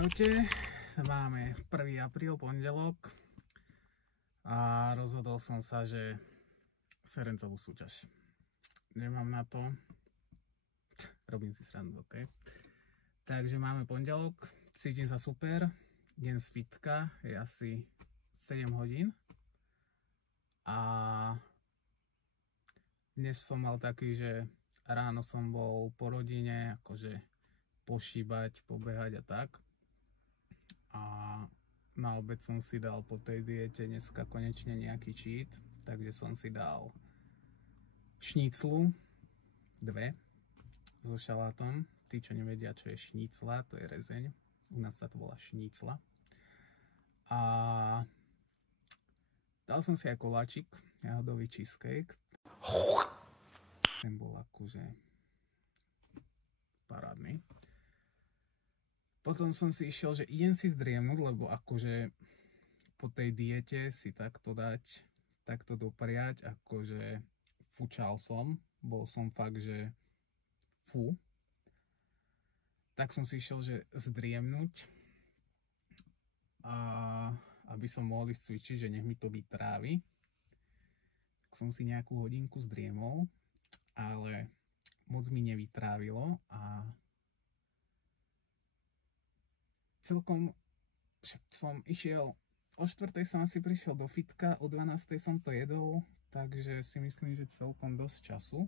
Čaute, máme 1. apríl, pondelok a rozhodol som sa, že serencovú súťaž. Nemám na to, robím si srandu, ok? Takže máme pondelok, cítim sa super, deň z fitka, je asi 7 hodín a dnes som mal taký, že ráno som bol po rodine, akože pošíbať, pobehať a tak. A na obed som si dal po tej diete dneska konečne nejaký cheat, takže som si dal šníclu, 2 so šalátom. Tí, čo nevedia, čo je šnícla, to je rezeň. U nás sa to volá šnícla. A dal som si aj koláčik, jahodový cheesecake. Ten bol akože parádny. Potom som si išiel, že idem si zdriemnúť, lebo akože po tej diete si takto dať, takto dopriať, akože fučal som, bol som fakt, že fú. Tak som si išiel, že zdriemnúť, a aby som mohol ísť cvičiť, že nech mi to vytrávi. Tak som si nejakú hodinku zdriemol, ale moc mi nevytrávilo a celkom však som išiel, o 4:00 som asi prišiel do fitka, o 12:00 som to jedol, takže si myslím, že celkom dosť času.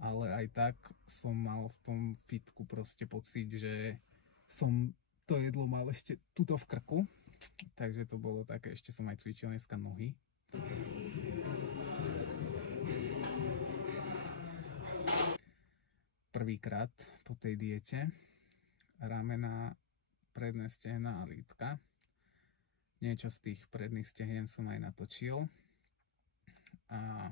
Ale aj tak som mal v tom fitku proste pocit, že som to jedlo mal ešte tuto v krku. Takže to bolo také, ešte som aj cvičil dneska nohy. Prvýkrát po tej diete ramena, predné stehná a lítka. Niečo z tých predných stehien som aj natočil. A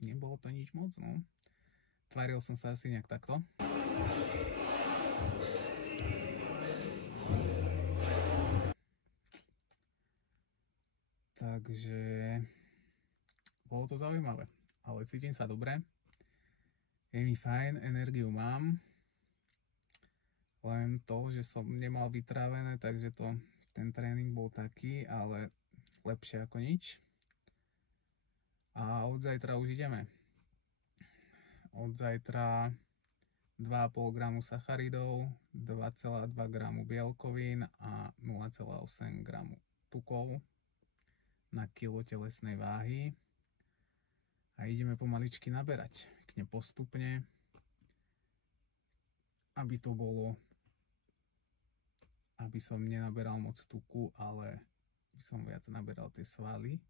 nebolo to nič moc, no. Tváril som sa asi nejak takto. Takže bolo to zaujímavé, ale cítim sa dobre. Je mi fajn, energiu mám. Len to, že som nemal vytrávené, takže ten tréning bol taký, ale lepšie ako nič. A od zajtra už ideme. Od zajtra 2,5 gramu sacharidov, 2,2 gramu bielkovín a 0,8 gramu tukov na kilo telesnej váhy. A ideme pomaličky naberať. Pekne postupne, aby to bolo, aby som nenaberal moc tuku, ale by som viac naberal tie svaly.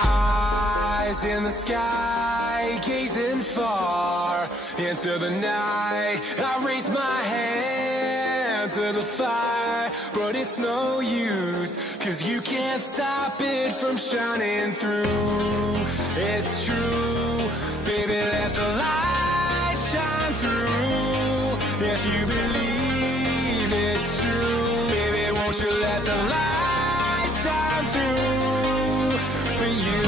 Eyes in the sky, gazing far into the night. I raise my hand to the fire, but it's no use, 'cause you can't stop it from shining through. It's true, baby, let the light shine through. If you believe it's true, baby, won't you let the light shine through for you.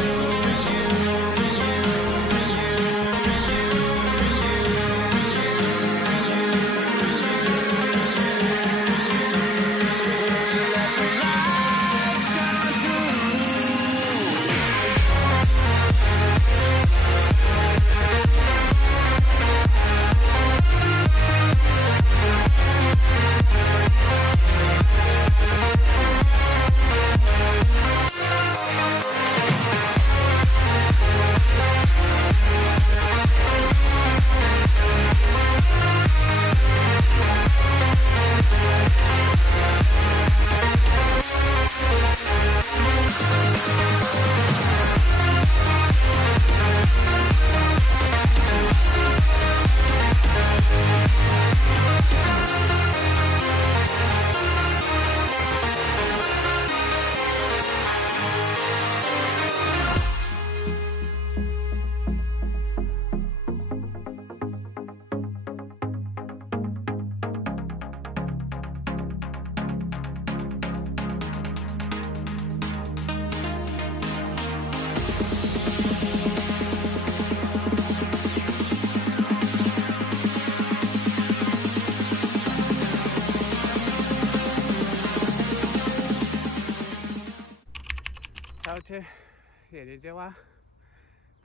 keďže je nedeľa,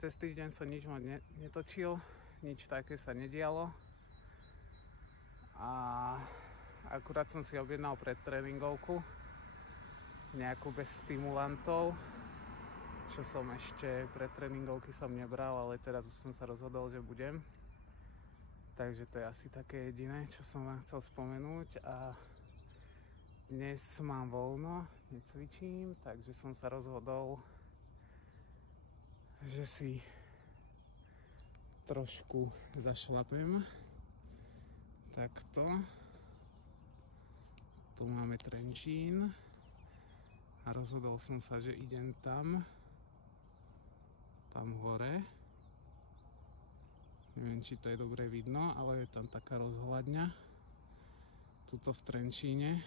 cez týždeň som nič moc netočil, nič také sa nedialo a akurát som si objednal predtréningovku, nejakú bez stimulantov, čo som ešte predtréningovky som nebral, ale teraz už som sa rozhodol, že budem. Takže to je asi také jediné, čo som vám chcel spomenúť a dnes mám voľno, necvičím, takže som sa rozhodol, že si trošku zašlapem. Takto. Tu máme Trenčín a rozhodol som sa, že idem tam hore. Neviem, či to je dobre vidno, ale je tam taká rozhľadňa tuto v Trenčíne.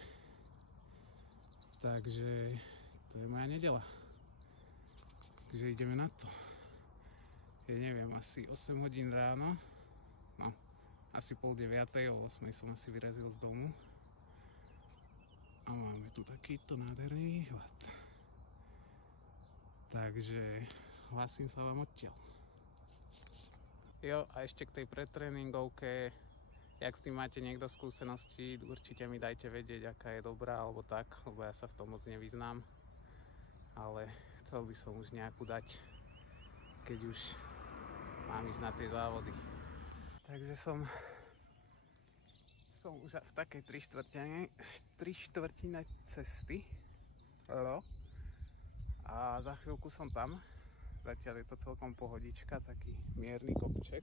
Takže to je moja nedeľa. Takže ideme na to. Je neviem, asi 8 hodín ráno. No, asi 8:30, o 8 som asi vyrazil z domu. A máme tu takýto nádherný výhľad. Takže hlasím sa vám odtiaľ. Jo, a ešte k tej predtréningovke, jak s tým máte niekto skúsenosti, určite mi dajte vedieť, aká je dobrá alebo tak, lebo ja sa v tom moc nevyznám. Ale chcel by som už nejakú dať, keď už mám ísť na tie závody. Takže som už v takej 3/4 cesty. A za chvíľku som tam. Zatiaľ je to celkom pohodička, taký mierny kopček.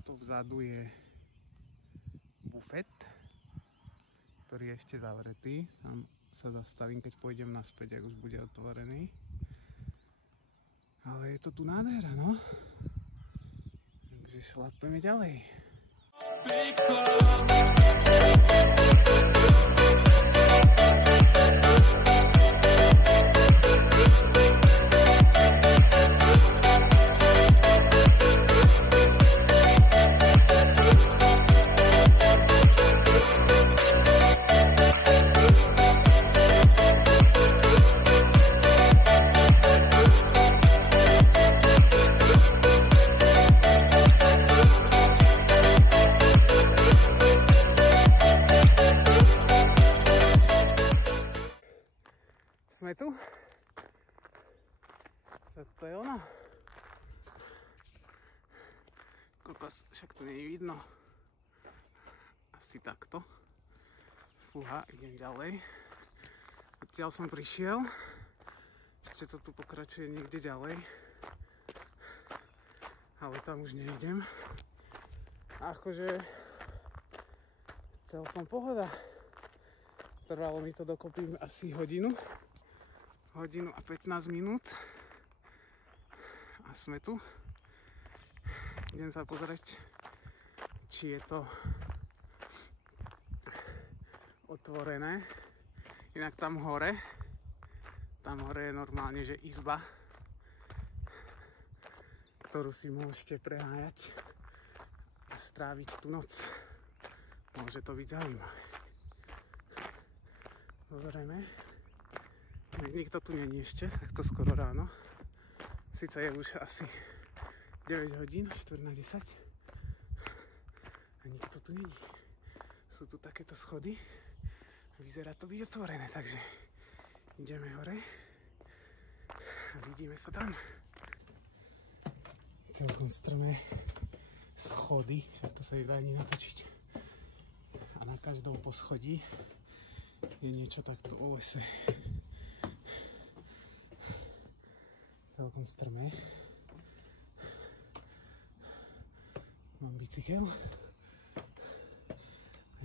Tu vzadu je bufet, ktorý je ešte zavretý. Tam sa zastavím, keď pôjdem naspäť, ak už bude otvorený. Ale je to tu nádhera, no. Takže šlapeme ďalej. Sme tu? To je ono. Kokos, však to nie je vidno. Asi takto. Fúha, idem ďalej. Odtiaľ som prišiel. Ešte to tu pokračuje niekde ďalej. Ale tam už nejdem. Akože celkom pohoda. Trvalo mi to dokopy asi hodinu a 15 minút a sme tu. Idem sa pozrieť, či je to otvorené. Inak tam hore je normálne, že izba, ktorú si môžete prenájať a stráviť tú noc. Môže to byť zaujímavé. Pozrieme. Nikto tu není ešte, takto skoro ráno. Sice je už asi 9 hodín, 9:45. A nikto tu není. Sú tu takéto schody. Vyzerá to byť otvorené, takže ideme hore a vidíme sa tam. Celkom strmé schody, však to sa nedá ani natočiť. A na každom poschodí je niečo takto o lese. Celkom strmé. Mám bicykel.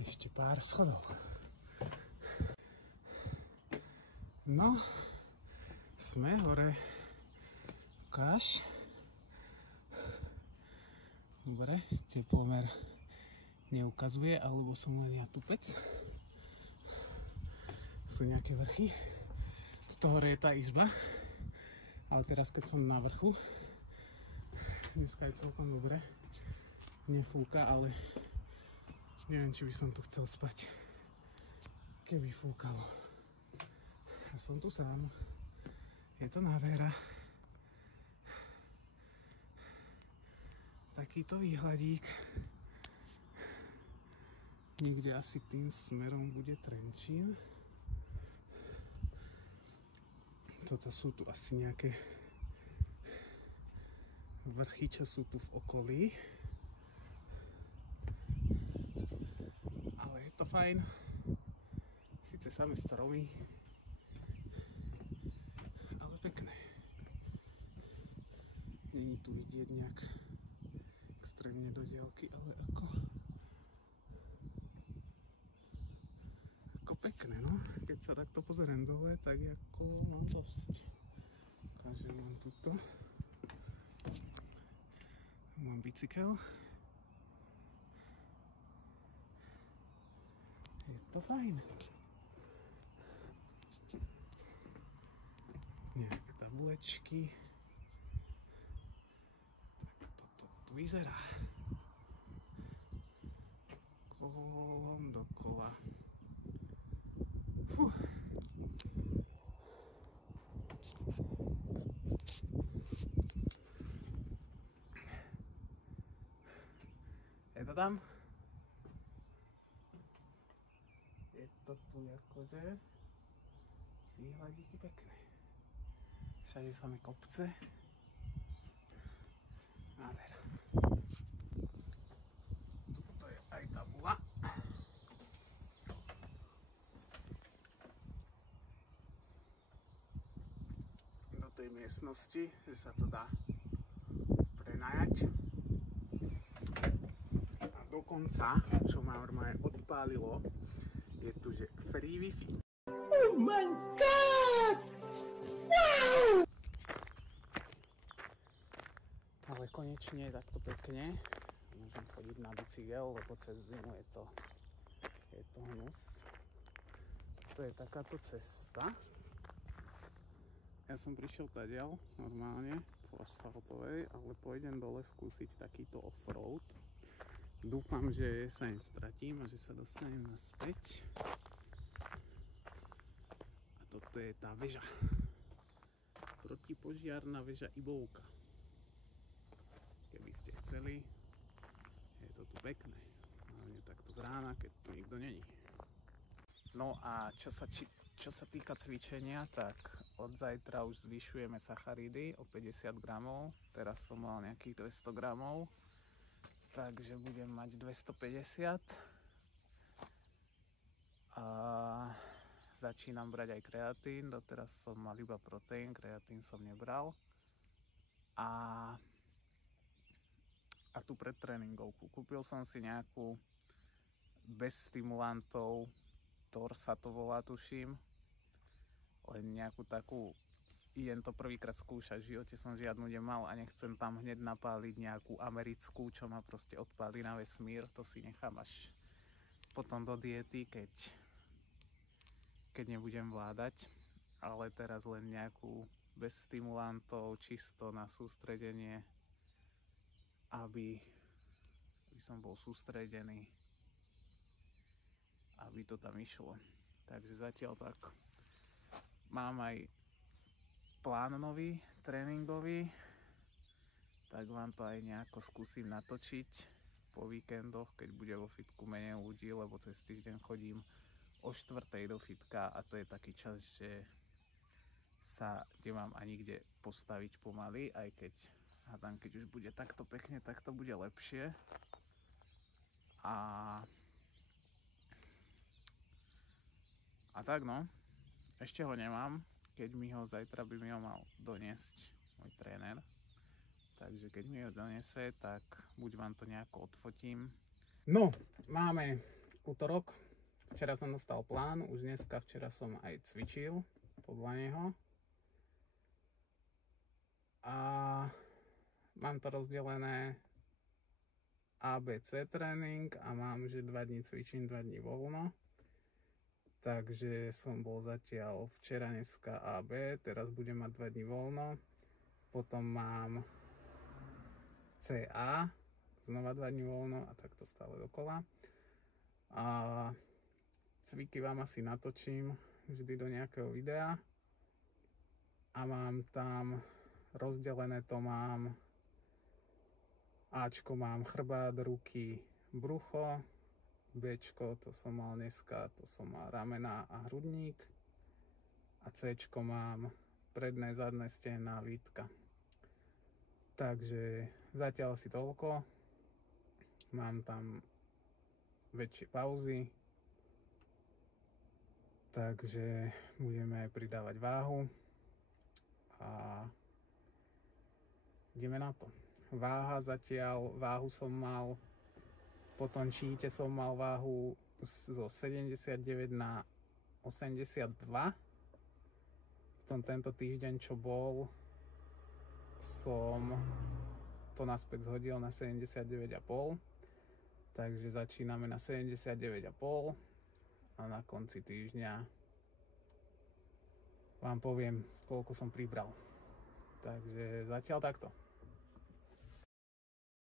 Ešte pár schodov. No, sme hore. Ukáž. Dobre, teplomer neukazuje, alebo som len ja tupec. Sú nejaké vrchy. Z toho hore je tá izba. Ale teraz, keď som na vrchu, dneska je celkom dobre. Nefúka, ale neviem, či by som tu chcel spať, keby fúkalo. Som tu sám. Je to nádhera. Takýto výhľadík. Niekde asi tým smerom bude Trenčín. Toto sú tu asi nejaké vrchy, čo sú tu v okolí. Ale je to fajn. Sice sami stromy, ale pekné. Není tu vidieť nejak extrémne do diaľky, ale ako pekné, no. Keď sa takto pozerám dole, tak ako mám dosť. Ukážem vám tuto. Mám bicykel. Je to fajn. Nejaké tabulečky. Tak toto tu vyzerá. Kolom dokola. Fú. Je to tam? Je to tu akože výhľadíky pekné. Všade samé kopce. Nádhera. Tuto je aj tabula. Do tej miestnosti, že sa to dá prenajať. A dokonca, čo ma normálne odpálilo, je tu, že free Wi-Fi. Oh my god! Wow! Ale konečne takto pekne môžem chodiť na bicykel, lebo cez zimu je to hnus. To je takáto cesta. Ja som prišiel tadiaľ normálne po asfaltovej, ale pôjdem dole skúsiť takýto off-road. Dúfam, že sa nestratím a že sa dostanem naspäť. A toto je tá väža. Protipožiarna väža Ibovka. Keby ste chceli, je to tu pekné. Hlavne takto z rána, keď tu nikto není. No a čo sa týka cvičenia, tak od zajtra už zvyšujeme sacharidy o 50 gramov. Teraz som mal nejakých 200 gramov. Takže budem mať 250 a začínam brať aj kreatín. Doteraz som mal iba proteín, kreatín som nebral. A tu pred tréningovku kúpil som si nejakú bez stimulantov, Thor sa to volá, tuším, len nejakú takú. Idem to prvýkrát skúšať, v živote som žiadnu nemal a nechcem tam hneď napáliť nejakú americkú, čo ma proste odpálí na vesmír. To si nechám až potom do diety, keď nebudem vládať. Ale teraz len nejakú bez stimulantov, čisto na sústredenie, aby som bol sústredený, aby to tam išlo. Takže zatiaľ tak mám aj plán nový, tréningový, tak vám to aj nejako skúsim natočiť po víkendoch, keď bude vo fitku menej ľudí, lebo cez týždeň chodím o 4:00 do fitka a to je taký čas, že sa nemám ani kde postaviť pomaly, aj keď hádam, keď už bude takto pekne, tak to bude lepšie. A tak no, ešte ho nemám. Keď mi ho zajtra by mi ho mal doniesť môj tréner. Takže keď mi ho donese, tak buď vám to nejako odfotím. No, máme útorok. Včera som dostal plán, už dneska, včera som aj cvičil podľa neho. A mám to rozdelené ABC tréning a mám, že 2 dní cvičím, 2 dní voľno. Takže som bol zatiaľ včera, dneska AB, teraz budem mať 2 dní voľno. Potom mám CA, znova 2 dní voľno a takto stále dokola. A cviky vám asi natočím, vždy do nejakého videa a mám tam rozdelené, to mám Ačko mám chrbát, ruky, brucho, Bčko to som mal dneska, to som mal ramena a hrudník a Cčko mám predné, zadné stehná, lítka. Takže zatiaľ si toľko. Mám tam väčšie pauzy, takže budeme aj pridávať váhu a ideme na to. Váha zatiaľ, váhu som mal, po tom cheate som mal váhu zo 79 na 82. Potom tento týždeň, čo bol, som to naspäť zhodil na 79,5. Takže začíname na 79,5 a na konci týždňa vám poviem, koľko som pribral. Takže zatiaľ takto.